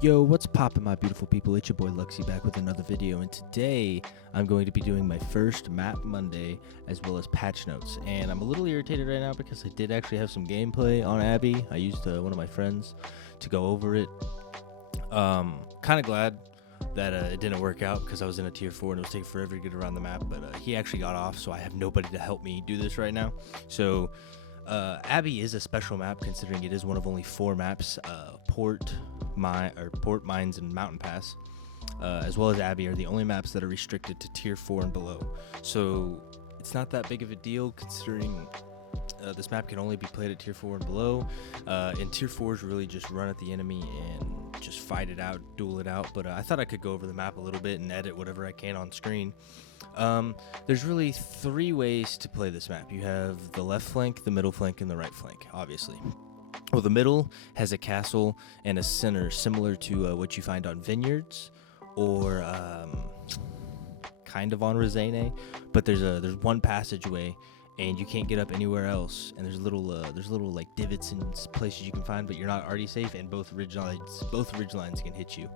Yo, what's poppin', my beautiful people? It's your boy Luxyyy back with another video, and today I'm going to be doing my first Map Monday as well as patch notes. And I'm a little irritated right now because I did actually have some gameplay on Abbey. I used one of my friends to go over it. Kind of glad that it didn't work out because I was in a tier 4 and it was taking forever to get around the map, but he actually got off, so I have nobody to help me do this right now. So Abbey is a special map considering it is one of only 4 maps. Port, Mines, and Mountain Pass, as well as Abbey, are the only maps that are restricted to tier 4 and below. So it's not that big of a deal considering this map can only be played at tier 4 and below. And tier 4s really just run at the enemy and just fight it out, duel it out. But I thought I could go over the map a little bit and edit whatever I can on screen. There's really 3 ways to play this map. You have the left flank, the middle flank, and the right flank, obviously. Well, the middle has a castle and a center similar to what you find on Vineyards or kind of on Rosane, but there's one passageway and you can't get up anywhere else, and there's little like divots and places you can find, but you're not already safe, and both ridge lines can hit you.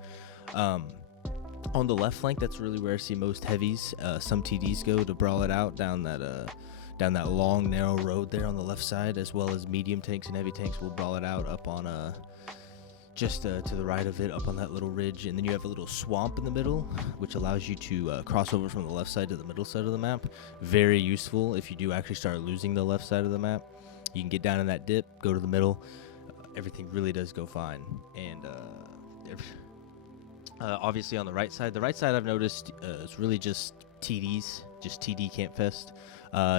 On the left flank, that's really where I see most heavies. Some TDs go to brawl it out down that long narrow road there on the left side, as well as medium tanks and heavy tanks will brawl it out up on just to the right of it, up on that little ridge. And then you have a little swamp in the middle, which allows you to cross over from the left side to the middle side of the map. Very useful if you do actually start losing the left side of the map. You can get down in that dip, go to the middle. Everything really does go fine. And obviously on the right side I've noticed it's really just TDs, just TD Camp Fest.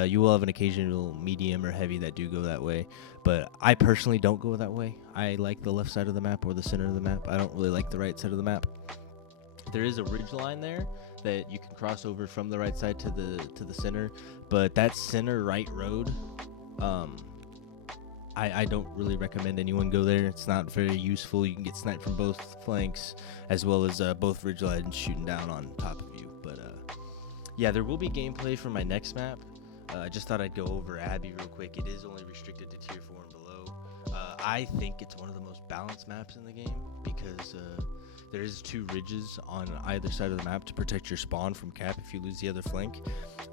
You will have an occasional medium or heavy that do go that way, but I personally don't go that way. I like the left side of the map or the center of the map. I don't really like the right side of the map. There is a ridge line there that you can cross over from the right side to the center, but that center right road, I don't really recommend anyone go there. It's not very useful. You can get sniped from both flanks, as well as both ridge lines shooting down on top of you. But yeah, there will be gameplay for my next map. I just thought I'd go over Abbey real quick. It is only restricted to tier 4 and below. I think it's one of the most balanced maps in the game because there is 2 ridges on either side of the map to protect your spawn from cap if you lose the other flank.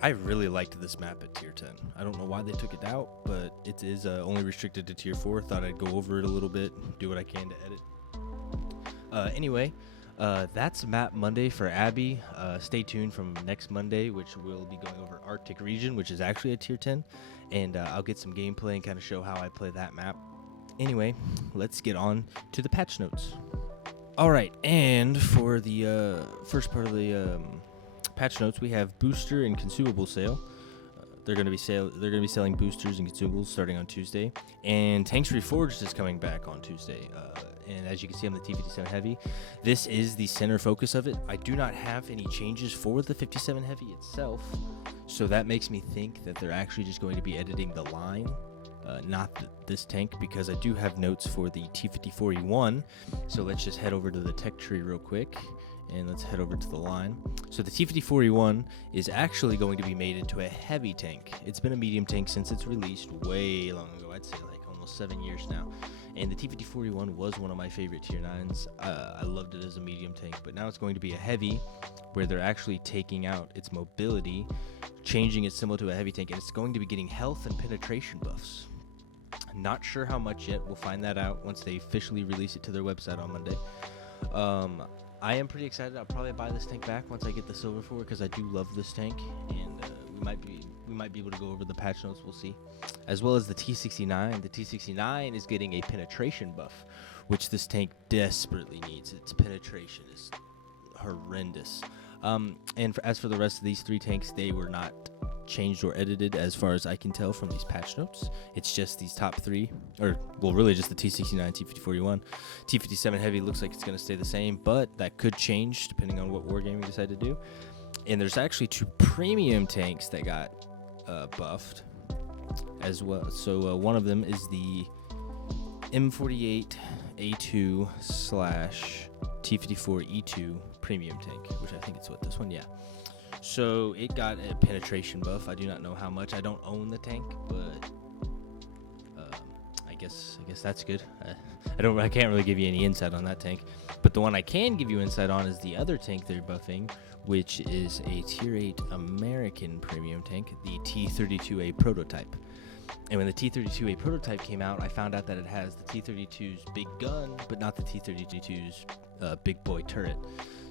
I really liked this map at tier 10. I don't know why they took it out, but it is only restricted to tier 4. Thought I'd go over it a little bit, do what I can to edit. Anyway, that's Map Monday for Abbey. Stay tuned from next Monday, which we'll be going over Arctic Region, which is actually a tier 10, and I'll get some gameplay and kind of show how I play that map. Anyway, let's get on to the patch notes. Alright, and for the first part of the patch notes, we have booster and consumable sale. They're going to be selling boosters and consumables starting on Tuesday, and Tanks Reforged is coming back on Tuesday. And as you can see on the T57 Heavy, this is the center focus of it. I do not have any changes for the 57 Heavy itself, so that makes me think that they're actually just going to be editing the line, not this tank, because I do have notes for the T54E1. So let's just head over to the tech tree real quick, and let's head over to the line. So the T54E1 is actually going to be made into a heavy tank. It's been a medium tank since its released way long ago. I'd say like almost 7 years now. And the T54E1 was one of my favorite tier 9s. I loved it as a medium tank, but now it's going to be a heavy, where they're actually taking out its mobility, changing it similar to a heavy tank, and it's going to be getting health and penetration buffs. Not sure how much yet. We'll find that out once they officially release it to their website on Monday. I am pretty excited. I'll probably buy this tank back once I get the silver for it, because I do love this tank, and we might be able to go over the patch notes. We'll see. As well as the T69. The T69 is getting a penetration buff, which this tank desperately needs. Its penetration is horrendous. As for the rest of these 3 tanks, they were not changed or edited as far as I can tell from these patch notes. It's just these top 3, or well, really just the T69, T54E1. T57 Heavy looks like it's going to stay the same, but that could change depending on what Wargaming decide to do. And there's actually 2 premium tanks that got buffed as well. So one of them is the M48A2 / T54E2 premium tank, which I think it's what this one, yeah. So it got a penetration buff. I do not know how much. I don't own the tank, but I guess that's good. I can't really give you any insight on that tank, but the one I can give you insight on is the other tank they're buffing, which is a Tier 8 American premium tank, the T-32A prototype. And when the T-32A prototype came out, I found out that it has the T-32's big gun, but not the T-32's big boy turret.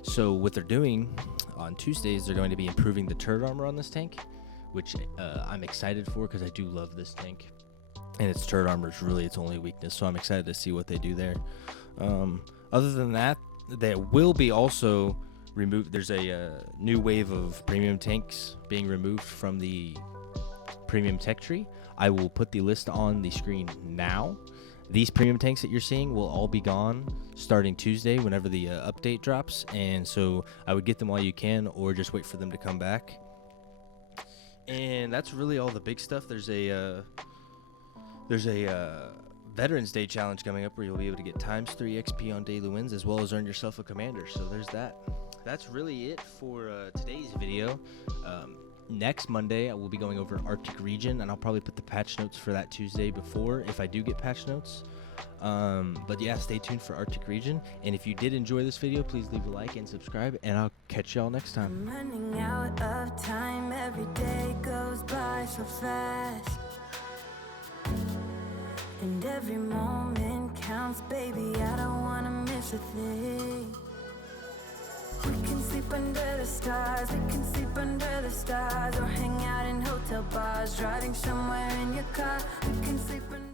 So what they're doing on Tuesdays, they're going to be improving the turret armor on this tank, which I'm excited for because I do love this tank. And its turret armor is really its only weakness, so I'm excited to see what they do there. Other than that, there will be also removed. There's a new wave of premium tanks being removed from the premium tech tree. I will put the list on the screen now. These premium tanks that you're seeing will all be gone starting Tuesday whenever the update drops, and so I would get them while you can, or just wait for them to come back. And that's really all the big stuff. There's a Veterans Day challenge coming up where you'll be able to get ×3 XP on daily wins, as well as earn yourself a commander. So there's that. That's really it for today's video. Next Monday, I will be going over Arctic region, and I'll probably put the patch notes for that Tuesday before, if I do get patch notes. But yeah, stay tuned for Arctic region. And if you did enjoy this video, please leave a like and subscribe, and I'll catch y'all next time. I'm running out of time, every day goes by so fast, and every moment counts, baby, I don't wanna miss a thing. We can sleep under the stars, we can sleep under the stars, or hang out in hotel bars, driving somewhere in your car. We can sleep under